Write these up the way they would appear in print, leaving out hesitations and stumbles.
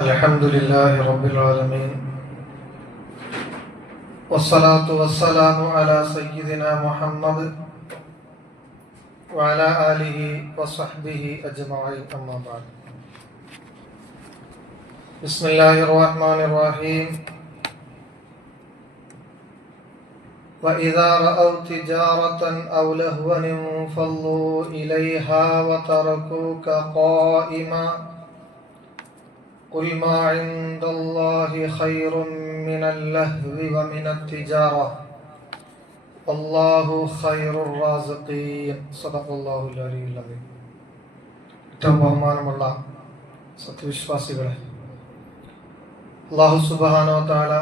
الحمد لله رب العالمين والصلاة والسلام على سيدنا محمد وعلى آله وصحبه أجمعين أما بعد بسم الله الرحمن الرحيم وإذا رأوا تجارة أو لهوا انفضوا إليها وتركوك قائما قل ما عند الله خير من اللهو ومن التجارة والله خير الرازقين صدق الله العلي العظيم. ഏറ്റവും ബഹുമാനമുള്ള സത്യവിശ്വാസികളെ, അല്ലാഹു സുബ്ഹാനഹു വ തആല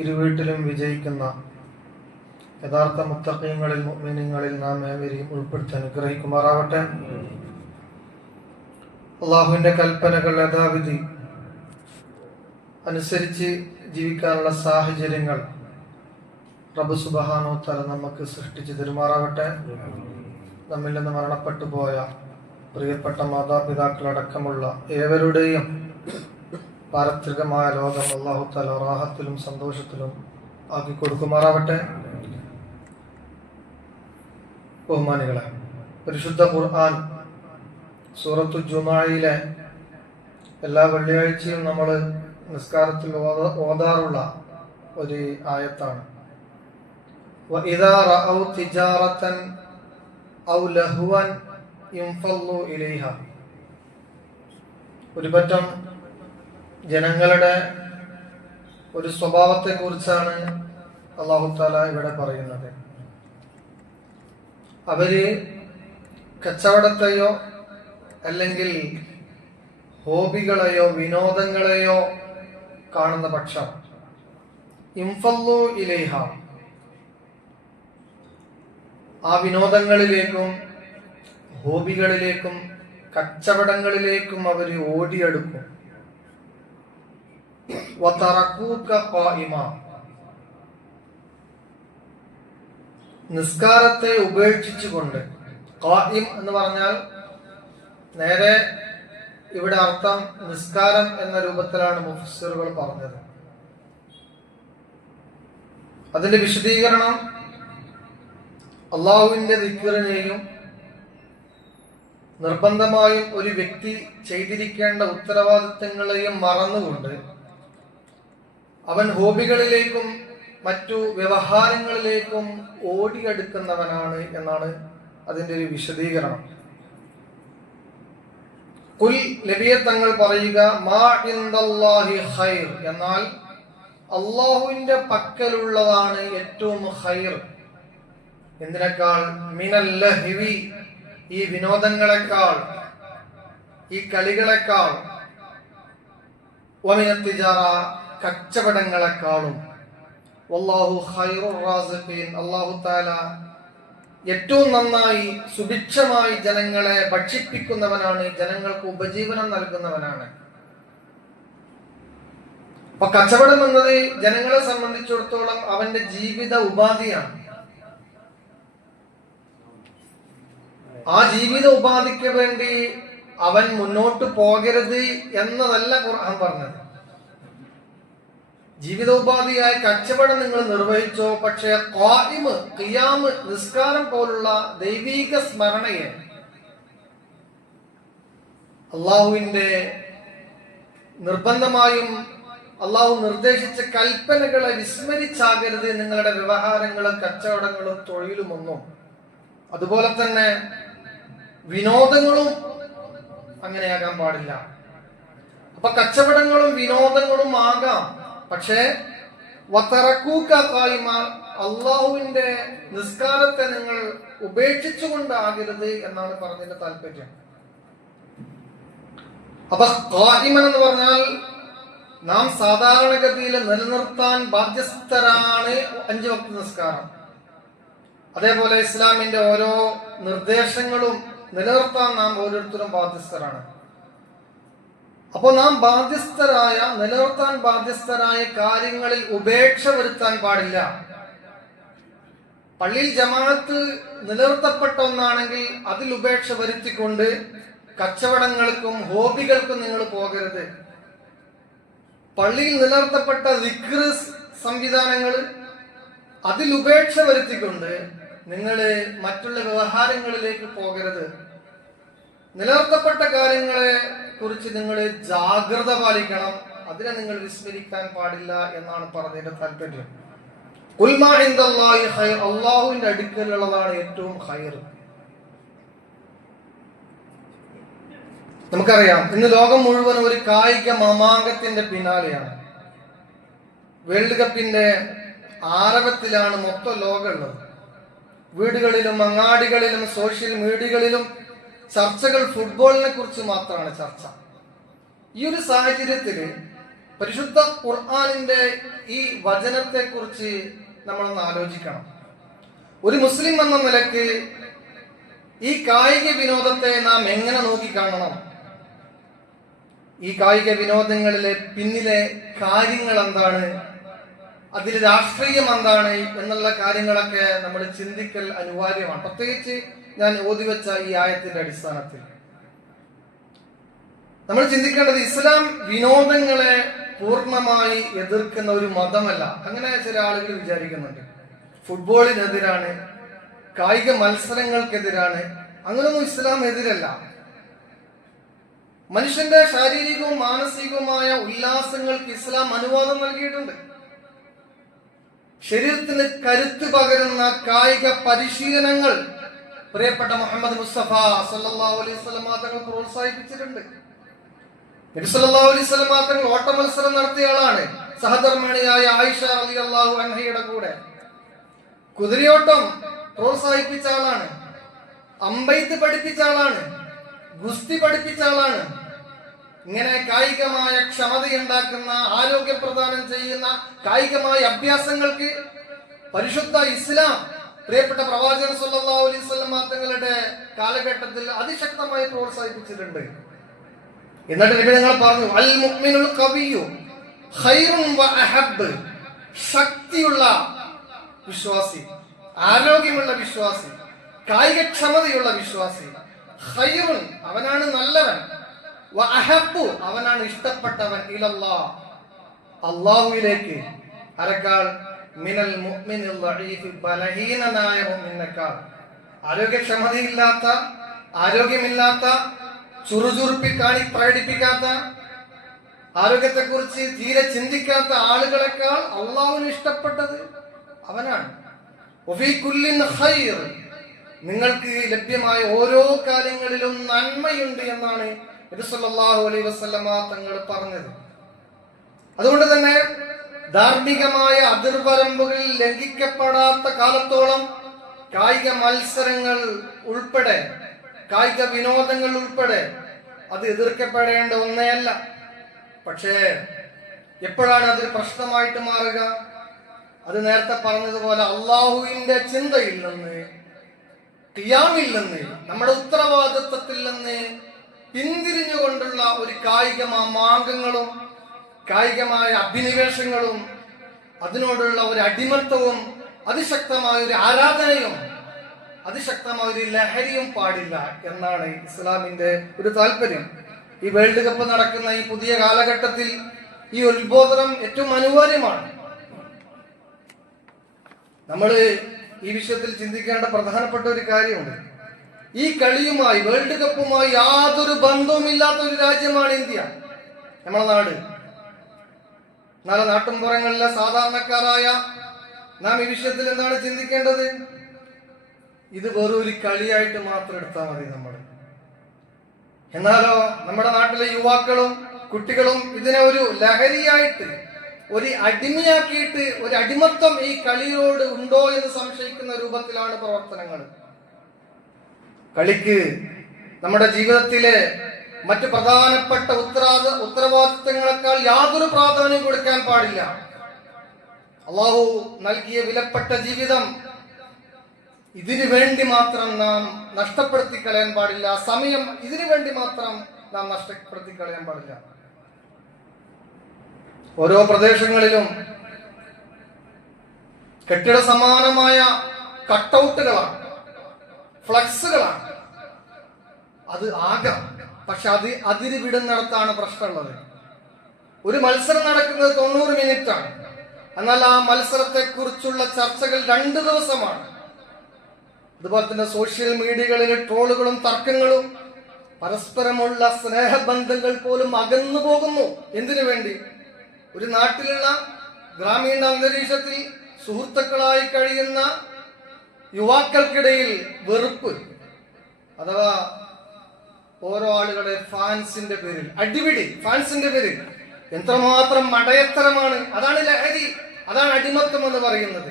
ഇരുവീട്ടിലും വിജയിക്കുന്ന യഥാർത്ഥ മുത്തഖീങ്ങളിൽ മുഅ്മിനീങ്ങളിൽ നാം ഏവരെയും ഉൾപ്പെടുത്തി അനുഗ്രഹിക്കുമാറാവട്ടെ. അള്ളാഹുവിന്റെ കൽപ്പനകൾ യഥാവിധി അനുസരിച്ച് ജീവിക്കാനുള്ള സാഹചര്യങ്ങൾ റബ്ബ് സുബ്ഹാനഹു വ തആല നമുക്ക് സൃഷ്ടിച്ചു തരുമാറാവട്ടെ. നമ്മിൽ നിന്ന് മരണപ്പെട്ടു പോയ പ്രിയപ്പെട്ട മാതാപിതാക്കളടക്കമുള്ള ഏവരുടെയും പാരത്രികമായ ലോകം അല്ലാഹു തആല റാഹത്തിലും സന്തോഷത്തിലും ആക്കി കൊടുക്കുമാറാവട്ടെ. ബഹുമാനികളെ, പരിശുദ്ധ ഖുർആൻ സൂറത്തു ജുമുഅയിലെ എല്ലാ വെള്ളിയാഴ്ചയും നമ്മൾ നിസ്കാരത്തിൽ ഓതാറുള്ള ഒരു ആയത്താണ്. വഇദാ റഅൗ തിജാറതൻ ഔ ലഹ്വൻ ഇൻഫളു ഇലൈഹ. ഒരുപറ്റം ജനങ്ങളുടെ ഒരു സ്വഭാവത്തെ കുറിച്ചാണ് അല്ലാഹു തആല ഇവിടെ പറയുന്നത്. അവര് കച്ചവടത്തെയോ അല്ലെങ്കിൽ ഹോബികളെയോ വിനോദങ്ങളെയോ കാണുന്ന പക്ഷം ഇൻഫളു ഇലൈഹ, ആ വിനോദങ്ങളിലേക്കും ഹോബികളിലേക്കും കച്ചവടങ്ങളിലേക്കും അവർ ഓടിയെടുക്കും. വതറകൂക ഖായിമ, നിസ്കാരത്തെ ഉപേക്ഷിച്ചുകൊണ്ട്. ഖായിം എന്ന് പറഞ്ഞാൽ നേരെ ഇവിടെ അർത്ഥം നിസ്കാരം എന്ന രൂപത്തിലാണ് മുഫസ്സിറുകൾ പറഞ്ഞത്. അതിന്റെ വിശദീകരണം അള്ളാഹുവിന്റെ ദിക്റിനെയും നിർബന്ധമായും ഒരു വ്യക്തി ചെയ്തിരിക്കേണ്ട ഉത്തരവാദിത്തങ്ങളെയും മറന്നുകൊണ്ട് അവൻ ഹോബികളിലേക്കും മറ്റു വ്യവഹാരങ്ങളിലേക്കും ഓടിയെടുക്കുന്നവനാണ് എന്നാണ് അതിന്റെ ഒരു വിശദീകരണം. ഖുൽ, നബിയെ തങ്ങൾ പറയുക, മാ ഇൻദല്ലാഹി ഖൈർ, എന്നാൽ അല്ലാഹുവിന്റെ പക്കലുള്ളതാണ് ഏറ്റവും ഖൈർ. എന്തിനേക്കാൾ? മിനൽ ലഹ്വി, ഈ വിനോദങ്ങളെക്കാൾ, ഈ കളികളെക്കാൾ, വമിനത് തിജാറ, കച്ചവടങ്ങളെക്കാളും. വല്ലാഹു ഖൈറുർ റാസിഖീൻ, അല്ലാഹു തആല ഏറ്റവും നന്നായി സുഭിക്ഷമായി ജനങ്ങളെ ഭക്ഷിപ്പിക്കുന്നവനാണ്, ജനങ്ങൾക്ക് ഉപജീവനം നൽകുന്നവനാണ്. അപ്പൊ കച്ചവടം എന്നത് ജനങ്ങളെ സംബന്ധിച്ചിടത്തോളം അവന്റെ ജീവിത ഉപാധിയാണ്. ആ ജീവിത ഉപാധിക്ക് വേണ്ടി അവൻ മുന്നോട്ട് പോകരുത് എന്നതല്ല ഖുർആൻ പറഞ്ഞത്. ജീവിതോപാധിയായി കച്ചവടം നിങ്ങൾ നിർവഹിച്ചോ, പക്ഷേ ഖായിമ്, ഖിയാമ്, നിസ്കാരം പോലുള്ള ദൈവീക സ്മരണയെ, അള്ളാഹുവിന്റെ നിർബന്ധമായും അള്ളാഹു നിർദ്ദേശിച്ച കൽപ്പനകളെ വിസ്മരിച്ചാകരുത് നിങ്ങളുടെ വ്യവഹാരങ്ങളും കച്ചവടങ്ങളും തൊഴിലുമൊന്നും. അതുപോലെ തന്നെ വിനോദങ്ങളും അങ്ങനെയാകാൻ പാടില്ല. അപ്പൊ കച്ചവടങ്ങളും വിനോദങ്ങളും ആകാം, പക്ഷേ വതറകൂക ഖായിമ, അള്ളാഹുവിന്റെ നിസ്കാരത്തെ നിങ്ങൾ ഉപേക്ഷിച്ചുകൊണ്ടാകരുത് എന്നാണ് പറഞ്ഞതിന്റെ താല്പര്യം. അപ്പൊ ഖായിമൻ എന്ന് പറഞ്ഞാൽ നാം സാധാരണഗതിയിൽ നിലനിർത്താൻ ബാധ്യസ്ഥരാണ് 5 വക്ത് നിസ്കാരം. അതേപോലെ ഇസ്ലാമിന്റെ ഓരോ നിർദ്ദേശങ്ങളും നിലനിർത്താൻ നാം ഓരോരുത്തരും ബാധ്യസ്ഥരാണ്. അപ്പോൾ നാം നിലനിർത്താൻ ബാധ്യസ്ഥരായ കാര്യങ്ങളിൽ ഉപേക്ഷ വരുത്താൻ പാടില്ല. പള്ളിയിൽ ജമാഅത്ത് നിലനിർത്തപ്പെട്ട ഒന്നാണെങ്കിൽ അതിൽ ഉപേക്ഷ വരുത്തിക്കൊണ്ട് കച്ചവടങ്ങൾക്കും ഹോബികൾക്കും നിങ്ങൾ പോകരുത്. പള്ളിയിൽ നിലനിർത്തപ്പെട്ട ദിക്ർ സംവിധാനങ്ങൾ അതിൽ ഉപേക്ഷ വരുത്തിക്കൊണ്ട് നിങ്ങൾ മറ്റുള്ള വ്യവഹാരങ്ങളിലേക്ക് പോകരുത്. നിലനിർത്തപ്പെട്ട കാര്യങ്ങളെ കുറിച്ച് നിങ്ങൾ ജാഗ്രത പാലിക്കണം. അതിനെ നിങ്ങൾ വിസ്മരിക്കാൻ പാടില്ല എന്നാണ് പറഞ്ഞതിന്റെ താല്പര്യം. അള്ളാഹുവിന്റെ അടുക്കലുള്ളതാണ് ഏറ്റവും ഹൈർ. നമുക്കറിയാം, ഇന്ന് ലോകം മുഴുവൻ ഒരു കായിക മാമാങ്കത്തിന്റെ പിന്നാലെയാണ്. വേൾഡ് കപ്പിന്റെ ആരവത്തിലാണ് മൊത്തം ലോകമുള്ളത്. വീടുകളിലും അങ്ങാടികളിലും സോഷ്യൽ മീഡിയകളിലും ചർച്ചകൾ ഫുട്ബോളിനെ കുറിച്ച് മാത്രമാണ് ചർച്ച. ഈ ഒരു സാഹചര്യത്തില് പരിശുദ്ധ ഖുർആനിന്റെ ഈ വചനത്തെ കുറിച്ച് നമ്മളൊന്ന് ആലോചിക്കണം. ഒരു മുസ്ലിം എന്ന നിലക്ക് ഈ കായിക വിനോദത്തെ നാം എങ്ങനെ നോക്കിക്കാണണം? ഈ കായിക വിനോദങ്ങളിലെ പിന്നിലെ കാര്യങ്ങൾ എന്താണ്, അതിൽ രാഷ്ട്രീയം എന്താണ് എന്നുള്ള കാര്യങ്ങളൊക്കെ നമ്മൾ ചിന്തിക്കൽ അനിവാര്യമാണ്. പ്രത്യേകിച്ച് ഞാൻ ഓതിവെച്ച ഈ ആയത്തിന്റെ അടിസ്ഥാനത്തിൽ നമ്മൾ ചിന്തിക്കേണ്ടത്, ഇസ്ലാം വിനോദങ്ങളെ പൂർണ്ണമായി എതിർക്കുന്ന ഒരു മതമല്ല. അങ്ങനെ ചില ആളുകൾ വിചാരിക്കുന്നുണ്ട്. ഫുട്ബോളിനെതിരാണ്, കായിക മത്സരങ്ങൾക്കെതിരാണ്. അങ്ങനൊന്നും ഇസ്ലാം എതിരല്ല. മനുഷ്യന്റെ ശാരീരികവും മാനസികവുമായ ഉല്ലാസങ്ങൾക്ക് ഇസ്ലാം അനുവാദം നൽകിയിട്ടുണ്ട്. ശരീരത്തിന് കരുത്ത് പകരുന്ന കായിക പരിശീലനങ്ങൾ പ്രിയപ്പെട്ട മുഹമ്മദ് മുസ്തഫ സല്ലല്ലാഹു അലൈഹി വസല്ലം തങ്ങൾ പ്രോത്സാഹിപ്പിച്ചിട്ടുണ്ട്. നബി സല്ലല്ലാഹു അലൈഹി വസല്ലം തങ്ങൾ ഓട്ട മത്സരം നടത്തിയ ആളാണ്. സഹധർമ്മിണിയായ ആയിഷ റളിയല്ലാഹു അൻഹയുടെ കൂടെ കുതിരയോട്ടം പ്രോത്സാഹിപ്പിച്ച ആളാണ്. അമ്പെയ്ത്ത് പഠിപ്പിച്ച ആളാണ്. ഗുസ്തി പഠിപ്പിച്ച ആളാണ്. ഇങ്ങനെ കായികമായ ക്ഷമതയുണ്ടാക്കുന്ന, ആരോഗ്യം പ്രദാനം ചെയ്യുന്ന കായികമായ അഭ്യാസങ്ങൾക്ക് പരിശുദ്ധ ഇസ്ലാം പ്രിയപ്പെട്ട പ്രവാചകൻ സല്ലല്ലാഹു അലൈഹി വസല്ലം തങ്ങളുടെ കാലഘട്ടത്തിൽ അതിശക്തമായി പ്രോത്സാഹിപ്പിച്ചിട്ടുണ്ട്. എന്നിട്ട് നബി തങ്ങൾ പറഞ്ഞു, അൽ മുഅ്മിനുൽ ഖവിയ്യു ഖൈറുൻ വ അഹബ്ബ്. ശക്തിയുള്ള വിശ്വാസി, ആരോഗ്യമുള്ള വിശ്വാസി, കായികക്ഷമതയുള്ള വിശ്വാസി, ഖൈറുൻ അവനാണ് നല്ലവൻ, വ അഹബ്ബു അവനാണ് ഇഷ്ടപ്പെട്ടവൻ, ഇലല്ലാഹ് അല്ലാഹുവിലേക്ക്. ആരെക്കാൾ? മിനൽ മുഅ്മിനിൽ ദഈഫ് ബലഹീനനായ മുഅ്മിനേക്കാൾ. ആരോഗ്യക്ഷമതയില്ലാത്ത, ആരോഗ്യമില്ലാത്ത, ചുറുചുറുപ്പി പ്രകടിപ്പിക്കാത്ത, ആരോഗ്യത്തെക്കുറിച്ച് തീരെ ചിന്തിക്കാത്ത ആളുകളെക്കാൾ അള്ളാഹുവിന് ഇഷ്ടപ്പെട്ടത് അവനാണ്. വഫീ കുല്ലിൻ ഖൈർ, നിങ്ങൾക്ക് ലഭ്യമായ ഓരോ കാര്യങ്ങളിലും നന്മയുണ്ട് എന്നാണ് നബി സല്ലല്ലാഹു അലൈഹി വസല്ലമ തങ്ങൾ പറഞ്ഞത്. അതുകൊണ്ട് തന്നെ ധാർമ്മികമായ അതിർവരമ്പുകൾ ലംഘിക്കപ്പെടാത്ത കാലത്തോളം കായിക മത്സരങ്ങൾ ഉൾപ്പെടെ, കായിക വിനോദങ്ങൾ ഉൾപ്പെടെ അത് എതിർക്കപ്പെടേണ്ട ഒന്നേയല്ല. പക്ഷേ എപ്പോഴാണ് അതൊരു പ്രശ്നമായിട്ട് മാറുക? അത് നേരത്തെ പറഞ്ഞതുപോലെ അള്ളാഹുവിന്റെ ചിന്തയിൽ നിന്ന്, ഖിയാമിൽ നിന്ന്, നമ്മുടെ ഉത്തരവാദിത്വത്തിൽ നിന്ന് പിന്തിരിഞ്ഞുകൊണ്ടുള്ള ഒരു കായിക മാമാങ്കങ്ങളും കായികമായ അഭിനിവേശങ്ങളും അതിനോടുള്ള ഒരു അടിമത്തവും അതിശക്തമായ ഒരു ആരാധനയും അതിശക്തമായ ഒരു ലഹരിയും പാടില്ല എന്നാണ് ഇസ്ലാമിന്റെ ഒരു താല്പര്യം. ഈ വേൾഡ് കപ്പ് നടക്കുന്ന ഈ പുതിയ കാലഘട്ടത്തിൽ ഈ ഉത്ബോധനം ഏറ്റവും അനിവാര്യമാണ്. നമ്മൾ ഈ വിഷയത്തിൽ ചിന്തിക്കേണ്ട പ്രധാനപ്പെട്ട ഒരു കാര്യമുണ്ട്. ഈ കളിയുമായി, വേൾഡ് കപ്പുമായി യാതൊരു ബന്ധവുമില്ലാത്ത ഒരു രാജ്യമാണ് ഇന്ത്യ, നമ്മളെ നാട്. നാളെ നാട്ടുംപുറങ്ങളിലെ സാധാരണക്കാരായ നാം ഈ വിഷയത്തിൽ എന്താണ് ചിന്തിക്കേണ്ടത്? ഇത് വെറും ഒരു കളിയായിട്ട് മാത്രം എടുത്താൽ മതി നമ്മൾ. എന്നാലോ നമ്മുടെ നാട്ടിലെ യുവാക്കളും കുട്ടികളും ഇതിനെ ഒരു ലഹരിയായിട്ട്, ഒരു അടിമയാക്കിയിട്ട്, ഒരു അടിമത്വം ഈ കളിയോട് ഉണ്ടോ എന്ന് സംശയിക്കുന്ന രൂപത്തിലാണ് പ്രവർത്തനങ്ങൾ. കളിക്ക് നമ്മുടെ ജീവിതത്തിലെ മറ്റു പ്രധാനപ്പെട്ട ഉത്തരവാദിത്തങ്ങളെക്കാൾ യാതൊരു പ്രാധാന്യം കൊടുക്കാൻ പാടില്ല. അള്ളാഹു നൽകിയ വിലപ്പെട്ട ജീവിതം ഇതിനു വേണ്ടി മാത്രം നാം നഷ്ടപ്പെടുത്തി കളയാൻ പാടില്ല. സമയം ഇതിനു വേണ്ടി മാത്രം നാം നഷ്ടപ്പെടുത്തി കളയാൻ പാടില്ല. ഓരോ പ്രദേശങ്ങളിലും കെട്ടിട സമാനമായ കട്ടൗട്ടുകളാണ്, ഫ്ലക്സുകളാണ്. അത് ആകാം. പക്ഷെ അതിര് വിടുന്നിടത്താണ് പ്രശ്നമുള്ളത്. ഒരു മത്സരം നടക്കുന്നത് 90 മിനിറ്റാണ്. എന്നാൽ ആ മത്സരത്തെ കുറിച്ചുള്ള ചർച്ചകൾ 2 ദിവസമാണ്. അതുപോലെ തന്നെ സോഷ്യൽ മീഡിയകളിലെ ട്രോളുകളും തർക്കങ്ങളും, പരസ്പരമുള്ള സ്നേഹബന്ധങ്ങൾ പോലും അകന്നു പോകുന്നു. എന്തിനു വേണ്ടി? ഒരു നാട്ടിലുള്ള ഗ്രാമീണ അന്തരീക്ഷത്തിൽ സുഹൃത്തുക്കളായി കഴിയുന്ന യുവാക്കൾക്കിടയിൽ വെറുപ്പ്, അഥവാ ഓരോ ആളുകളെ ഫാൻസിന്റെ പേരിൽ അടിപിടി, ഫാൻസിന്റെ പേരിൽ എത്രമാത്രം മടയത്തരമാണ്. അതാണ് ലഹരി, അതാണ് അടിമത്തം എന്ന് പറയുന്നത്.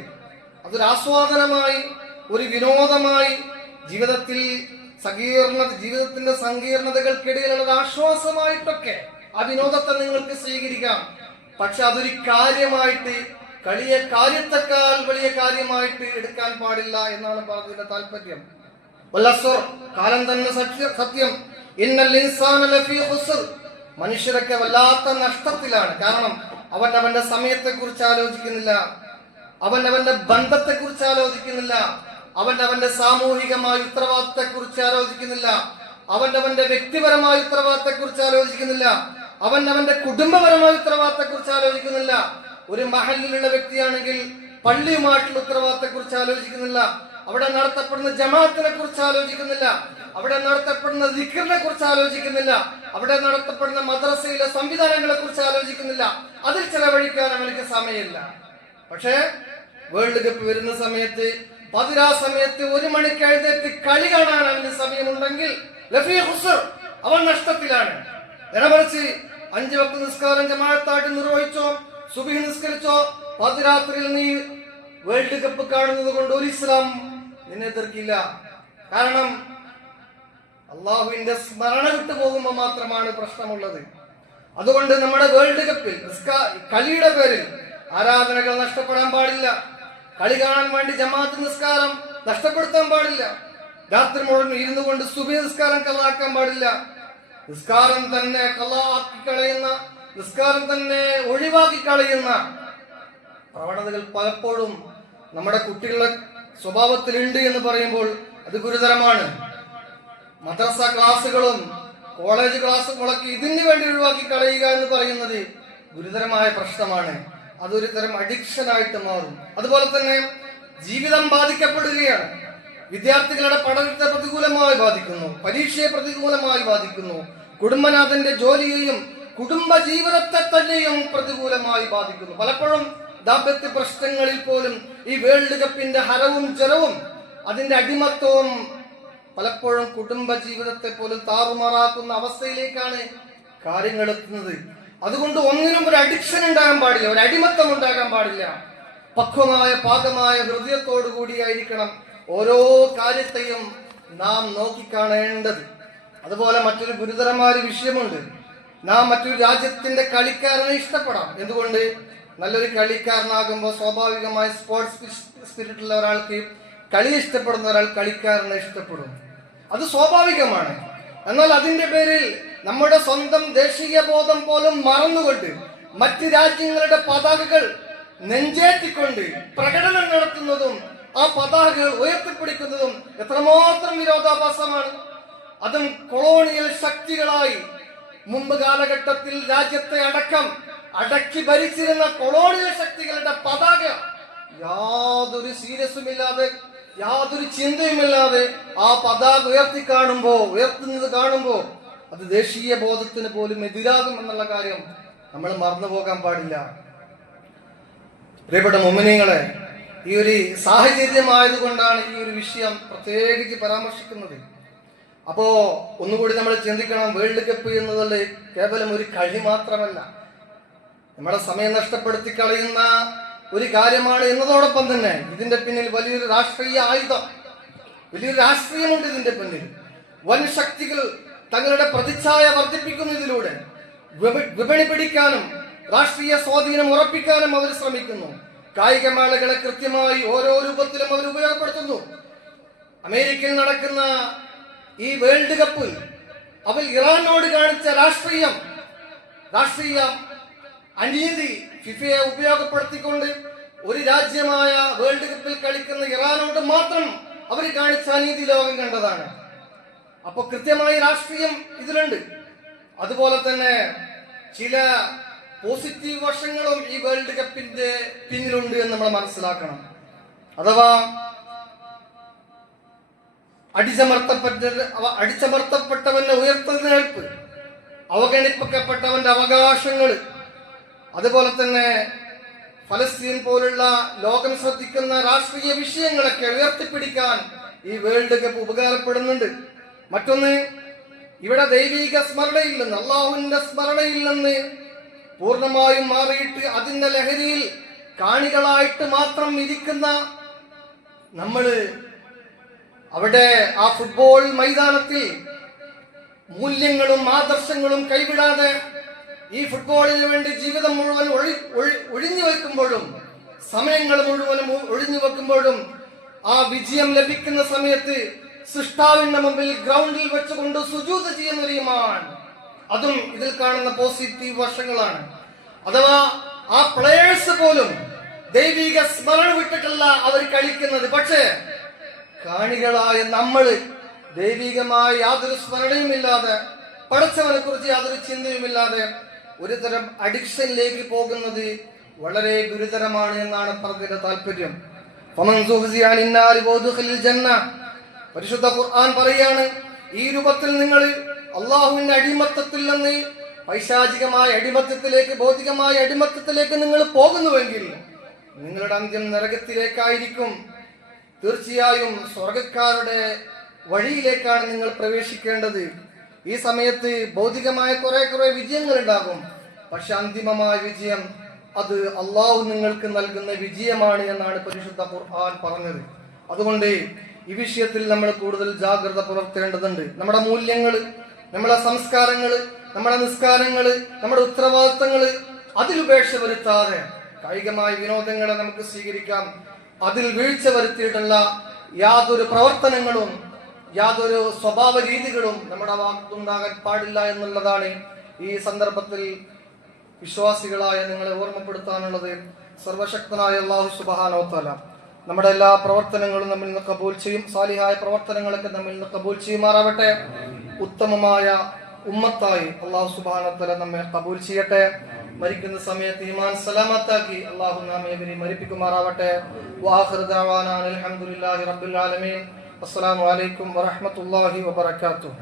അതൊരു ആസ്വാദനമായി, ഒരു വിനോദമായി, ജീവിതത്തിന്റെ സങ്കീർണതകൾക്കിടയിലുള്ള ആശ്വാസമായിട്ടൊക്കെ ആ വിനോദത്തെ നിങ്ങൾക്ക് സ്വീകരിക്കാം. പക്ഷെ അതൊരു കാര്യമായിട്ട്, കാര്യത്തെക്കാൾ വലിയ കാര്യമായിട്ട് എടുക്കാൻ പാടില്ല എന്നാണ് പറഞ്ഞതിന്റെ താല്പര്യം. കാലം തന്നെ സത്യം. ഇന്നൽ ഇൻസാന ലഫീ ഖുസ്ർ, മനുഷ്യരൊക്കെ വല്ലാത്ത നഷ്ടത്തിലാണ്. കാരണം അവൻ അവന്റെ സമയത്തെ കുറിച്ച് ആലോചിക്കുന്നില്ല, അവൻ അവന്റെ ബന്ധത്തെ കുറിച്ച് ആലോചിക്കുന്നില്ല, അവൻ അവന്റെ സാമൂഹികമായ ഉത്തരവാദിത്തത്തെ കുറിച്ച് ആലോചിക്കുന്നില്ല, അവൻ അവന്റെ വ്യക്തിപരമായ ഉത്തരവാദിത്തത്തെ കുറിച്ച് ആലോചിക്കുന്നില്ല, അവൻ അവന്റെ കുടുംബപരമായ ഉത്തരവാദിത്തത്തെ കുറിച്ച് ആലോചിക്കുന്നില്ല. ഒരു മഹലിലുള്ള വ്യക്തിയാണെങ്കിൽ പള്ളിയുമായിട്ടുള്ള ഉത്തരവാദിത്തത്തെ കുറിച്ച് ആലോചിക്കുന്നില്ല, അവിടെ നടത്തപ്പെടുന്ന ജമാഅത്തിനെ കുറിച്ച് ആലോചിക്കുന്നില്ല, അവിടെ നടത്തപ്പെടുന്ന ദിക്റിനെ കുറിച്ച് ആലോചിക്കുന്നില്ല, അവിടെ നടത്തപ്പെടുന്ന മദ്രസയിലെ സംവിധാനങ്ങളെ കുറിച്ച് ആലോചിക്കുന്നില്ല. അതിൽ ചെലവഴിക്കാൻ അവർക്ക് സമയമില്ല. പക്ഷേ വേൾഡ് കപ്പ് വരുന്ന സമയത്ത്, പതിരാ സമയത്ത് 1 മണിക്ക് എഴുന്നേറ്റ് കളി കാണാൻ അവന് സമയമുണ്ടെങ്കിൽ ലഫീ ഖുസ്ർ, അവൻ നഷ്ടത്തിലാണ്. നേരെമറിച്ച് 5 വക്ത് നിസ്കാരം ജമാഅത്തായിട്ട് നിർവഹിച്ചോ, സുബ്ഹി നിസ്കരിച്ചോ, പതിരാത്രിയിൽ നീ വേൾഡ് കപ്പ് കാണുന്നത് കൊണ്ട് ഒരു ഇസ്ലാം നിന്നെ എതിർക്കില്ല. കാരണം അള്ളാഹുവിന്റെ സ്മരണ വിട്ടു പോകുമ്പോൾ മാത്രമാണ് പ്രശ്നമുള്ളത്. അതുകൊണ്ട് നമ്മുടെ വേൾഡ് കപ്പിൽ കളിയുടെ പേരിൽ ആരാധനകൾ നഷ്ടപ്പെടാൻ പാടില്ല. കളി കാണാൻ വേണ്ടി ജമാഅത്ത് നിസ്കാരം നഷ്ടപ്പെടുത്താൻ പാടില്ല. രാത്രി മുഴുവൻ ഇരുന്നു കൊണ്ട് സുബഹി നിസ്കാരം കളാക്കാൻ പാടില്ല. നിസ്കാരം തന്നെ കളാക്കി കളയുന്ന, നിസ്കാരം തന്നെ ഒഴിവാക്കി കളയുന്ന പ്രവണതകൾ പലപ്പോഴും നമ്മുടെ കുട്ടികളുടെ സ്വഭാവത്തിലുണ്ട് എന്ന് പറയുമ്പോൾ അത് ഗുരുതരമാണ്. മദ്രസ ക്ലാസ്സുകളും കോളേജ് ക്ലാസ്സുകളൊക്കെ ഇതിന് വേണ്ടി ഒഴിവാക്കി കളയുക എന്ന് പറയുന്നത് ഗുരുതരമായ പ്രശ്നമാണ്. അതൊരു തരം അഡിക്ഷൻ ആയിട്ട് മാറും. അതുപോലെ തന്നെ ജീവിതം ബാധിക്കപ്പെടുകയാണ്. വിദ്യാർത്ഥികളുടെ പഠനത്തെ പ്രതികൂലമായി ബാധിക്കുന്നു, പരീക്ഷയെ പ്രതികൂലമായി ബാധിക്കുന്നു, കുടുംബനാഥന്റെ ജോലിയെയും കുടുംബ ജീവിതത്തെ തന്നെയും പ്രതികൂലമായി ബാധിക്കുന്നു. പലപ്പോഴും ദാമ്പത്യ പ്രശ്നങ്ങളിൽ പോലും ഈ വേൾഡ് കപ്പിന്റെ ഹരവും ജലവും അതിന്റെ അടിമത്വവും പലപ്പോഴും കുടുംബ ജീവിതത്തെ പോലും താറുമാറാക്കുന്ന അവസ്ഥയിലേക്കാണ് കാര്യങ്ങൾ എത്തുന്നത്. അതുകൊണ്ട് ഒന്നിനും ഒരു അഡിക്ഷൻ ഉണ്ടാകാൻ പാടില്ല, ഒരു അടിമത്തം ഉണ്ടാകാൻ പാടില്ല. പക്വമായ പാകമായ ഹൃദയത്തോടു കൂടിയായിരിക്കണം ഓരോ കാര്യത്തെയും നാം നോക്കിക്കാണേണ്ടത്. അതുപോലെ മറ്റൊരു ഗുരുതരമായ വിഷയമുണ്ട്. നാം മറ്റൊരു രാജ്യത്തിന്റെ കളിക്കാരനെ ഇഷ്ടപ്പെടാം. എന്തുകൊണ്ട്? നല്ലൊരു കളിക്കാരനാകുമ്പോൾ സ്വാഭാവികമായി സ്പോർട്സ് സ്പിരിറ്റുള്ള ഒരാൾക്ക് കളി ഇഷ്ടപ്പെടുന്ന ഒരാൾ കളിക്കാരനെ ഇഷ്ടപ്പെടും. അത് സ്വാഭാവികമാണ്. എന്നാൽ അതിന്റെ പേരിൽ നമ്മുടെ സ്വന്തം ദേശീയ ബോധം പോലും മറന്നുകൊണ്ട് മറ്റ് രാജ്യങ്ങളുടെ പതാകകൾ നെഞ്ചേറ്റിക്കൊണ്ട് പ്രകടനം നടത്തുന്നതും ആ പതാകകൾ ഉയർത്തിപ്പിടിക്കുന്നതും എത്രമാത്രം വിരോധാഭാസമാണ്. അതും കൊളോണിയൽ ശക്തികളായി മുമ്പ് കാലഘട്ടത്തിൽ രാജ്യത്തെ അടക്കി ഭരിച്ചിരുന്ന കൊളോണിയൽ ശക്തികളുടെ പതാക യാതൊരു സീരിയസുമില്ലാതെ, യാതൊരു ചിന്തയുമില്ലാതെ ആ പതാക ഉയർത്തുന്നത് കാണുമ്പോ അത് ദേശീയ ബോധത്തിന് പോലും എതിരാകും എന്നുള്ള കാര്യം നമ്മൾ മറന്നു പോകാൻ പാടില്ല. പ്രിയപ്പെട്ട മുഅ്മിനീങ്ങളെ, ഈ ഒരു സാഹചര്യമായതുകൊണ്ടാണ് ഈ ഒരു വിഷയം പ്രത്യേകിച്ച് പരാമർശിക്കുന്നത്. അപ്പോ ഒന്നുകൂടി നമ്മൾ ചിന്തിക്കണം, വേൾഡ് കപ്പ് എന്നുള്ളത് കേവലം ഒരു കളി മാത്രമല്ല, നമ്മുടെ സമയം നഷ്ടപ്പെടുത്തി കളയുന്ന ഒരു കാര്യമാണ് എന്നതോടൊപ്പം തന്നെ ഇതിന്റെ പിന്നിൽ വലിയൊരു രാഷ്ട്രീയ ആയുധം, വലിയൊരു രാഷ്ട്രീയമുണ്ട് ഇതിന്റെ പിന്നിൽ. വൻ ശക്തികൾ തങ്ങളുടെ പ്രതിച്ഛായ വർദ്ധിപ്പിക്കുന്നതിലൂടെ വിപണി പിടിക്കാനും രാഷ്ട്രീയ സ്വാധീനം ഉറപ്പിക്കാനും അവർ ശ്രമിക്കുന്നു. കായിക മേളകളെ കൃത്യമായി ഓരോ രൂപത്തിലും അവർ ഉപയോഗപ്പെടുത്തുന്നു. അമേരിക്കയിൽ നടക്കുന്ന ഈ വേൾഡ് കപ്പിൽ അവർ ഇറാനോട് കാണിച്ച രാഷ്ട്രീയ അനീതി ഫിഫയെ ഉപയോഗപ്പെടുത്തിക്കൊണ്ട് ഒരു രാജ്യമായ വേൾഡ് കപ്പിൽ കളിക്കുന്ന ഇറാനോട് മാത്രം അവർ കാണിച്ച അനീതി ലോകം കണ്ടതാണ്. അപ്പൊ കൃത്യമായി രാഷ്ട്രീയം ഇതിലുണ്ട്. അതുപോലെ തന്നെ ചില പോസിറ്റീവ് വശങ്ങളും ഈ വേൾഡ് കപ്പിന്റെ പിന്നിലുണ്ട് എന്ന് നമ്മൾ മനസ്സിലാക്കണം. അഥവാ അടിച്ചമർത്തപ്പെട്ടവന്റെ ഉയർത്തെഴുന്നേൽപ്പ്, അവഗണിക്കപ്പെട്ടവന്റെ അവകാശങ്ങൾ, അതുപോലെ തന്നെ ഫലസ്തീൻ പോലുള്ള ലോകം ശ്രദ്ധിക്കുന്ന രാഷ്ട്രീയ വിഷയങ്ങളൊക്കെ ഉയർത്തിപ്പിടിക്കാൻ ഈ വേൾഡ് കപ്പ് ഉപകാരപ്പെടുന്നുണ്ട്. മറ്റൊന്ന്, ഇവിടെ ദൈവിക സ്മരണയിൽ നിന്ന്, അള്ളാഹുവിന്റെ സ്മരണയിൽ നിന്ന് പൂർണ്ണമായും മാറിയിട്ട് അതിന്റെ ലഹരിയിൽ കാണികളായിട്ട് മാത്രം ഇരിക്കുന്ന നമ്മള് അവിടെ ആ ഫുട്ബോൾ മൈതാനത്തിൽ മൂല്യങ്ങളും ആദർശങ്ങളും കൈവിടാതെ ഈ ഫുട്ബോളിന് വേണ്ടി ജീവിതം മുഴുവൻ ഒഴിഞ്ഞു വെക്കുമ്പോഴും, സമയങ്ങൾ മുഴുവനും ഒഴിഞ്ഞു വെക്കുമ്പോഴും, ആ വിജയം ലഭിക്കുന്ന സമയത്ത് സൃഷ്ടാവിന്റെ മുമ്പിൽ ഗ്രൗണ്ടിൽ വെച്ചുകൊണ്ട് സുജൂദ് ചെയ്യുന്ന ഒരു ഈമാൻ, അതും ഇതിൽ കാണുന്ന പോസിറ്റീവ് വശങ്ങളാണ്. അഥവാ ആ പ്ലേയേഴ്സ് പോലും ദൈവിക സ്മരണ വിട്ടിട്ടല്ല അവർ കളിക്കുന്നത്. പക്ഷേ കാണികളായ നമ്മള് ദൈവികമായ യാതൊരു സ്മരണയുമില്ലാതെ, പടച്ചവനെ കുറിച്ച് യാതൊരു ചിന്തയുമില്ലാതെ ഒരു തരം അഡിക്ഷനിലേക്ക് പോകുന്നത് വളരെ ഗുരുതരമാണ് എന്നാണ് പറഞ്ഞതിന്റെ താല്പര്യം. പരിശുദ്ധ ഖുർആൻ പറയാണ്, ഈ രൂപത്തിൽ നിങ്ങൾ അള്ളാഹുവിന്റെ അടിമത്തത്തിൽ നിന്ന് പൈശാചികമായ അടിമത്തത്തിലേക്ക്, ഭൗതികമായ അടിമത്തത്തിലേക്ക് നിങ്ങൾ പോകുന്നുവെങ്കിൽ നിങ്ങളുടെ അന്ത്യം നരകത്തിലേക്കായിരിക്കും. തീർച്ചയായും സ്വർഗക്കാരുടെ വഴിയിലേക്കാണ് നിങ്ങൾ പ്രവേശിക്കേണ്ടത്. ഈ സമയത്ത് ഭൗതികമായ കുറെ വിജയങ്ങൾ ഉണ്ടാകും, പക്ഷെ അന്തിമമായ വിജയം അത് അള്ളാഹു നിങ്ങൾക്ക് നൽകുന്ന വിജയമാണ് എന്നാണ് പരിശുദ്ധ ഖുർആൻ പറഞ്ഞത്. അതുകൊണ്ട് ഈ വിഷയത്തിൽ നമ്മൾ കൂടുതൽ ജാഗ്രത പുലർത്തേണ്ടതുണ്ട്. നമ്മുടെ മൂല്യങ്ങൾ, നമ്മുടെ സംസ്കാരങ്ങൾ, നമ്മുടെ നിസ്കാരങ്ങൾ, നമ്മുടെ ഉത്തരവാദിത്തങ്ങൾ അതിലുപേക്ഷ വരുത്താതെ കായികമായ വിനോദങ്ങളെ നമുക്ക് സ്വീകരിക്കാം. അതിൽ വീഴ്ച വരുത്തിയിട്ടുള്ള യാതൊരു പ്രവർത്തനങ്ങളും, യാതൊരു സ്വഭാവ രീതികളും നമ്മുടെ ഭാഗത്തുണ്ടാകാൻ പാടില്ല എന്നുള്ളതാണ് ഈ സന്ദർഭത്തിൽ വിശ്വാസികളായ നിങ്ങളെ ഓർമ്മപ്പെടുത്താനുള്ളത്. സർവശക്തനായ അല്ലാഹു സുബ്ഹാനഹു വ തആല നമ്മുടെ എല്ലാ പ്രവർത്തനങ്ങളും നമ്മിൽ നിന്ന് കബൂൽ ചെയ്യും. സാലിഹായ പ്രവർത്തനങ്ങളൊക്കെ നമ്മിൽ നിന്ന് കബൂൽ ചെയ്യുമാറാവട്ടെ. ഉത്തമമായ ഉമ്മത്തായി അല്ലാഹു സുബ്ഹാനഹു വ തആല നമ്മെ കബൂൽ ചെയ്യട്ടെ. മരിക്കുന്ന സമയത്ത് ഈമാൻ സലാമത്താക്കി അല്ലാഹു നമ്മെ ഇവരെ മരിപ്പിക്കുമാറാവട്ടെ. വആഖിറു ദഅവാനാ അൽഹംദുലില്ലാഹി റബ്ബിൽ ആലമീൻ. അസ്സലാമു അലൈക്കും വറഹ്മത്തുള്ളാഹി വബറകാതുഹു.